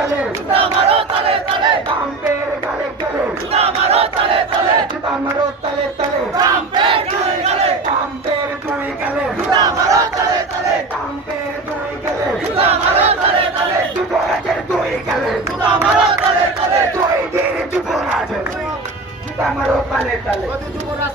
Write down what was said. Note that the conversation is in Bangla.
গালে জুতা মারো তালে তালে ট্রাম্পের গালে গালে জুতা মারো তালে তালে জুতা মারো তালে তালে ট্রাম্পের দুই গালে ট্রাম্পের দুই গালে জুতা মারো তালে তালে ট্রাম্পের দুই গালে জুতা মারো তালে তালে যুবরাজের দুই গালে জুতা মারো তালে তালে দুই দিন যুবরাজের জুতা মারো তালে তালে যুবরাজ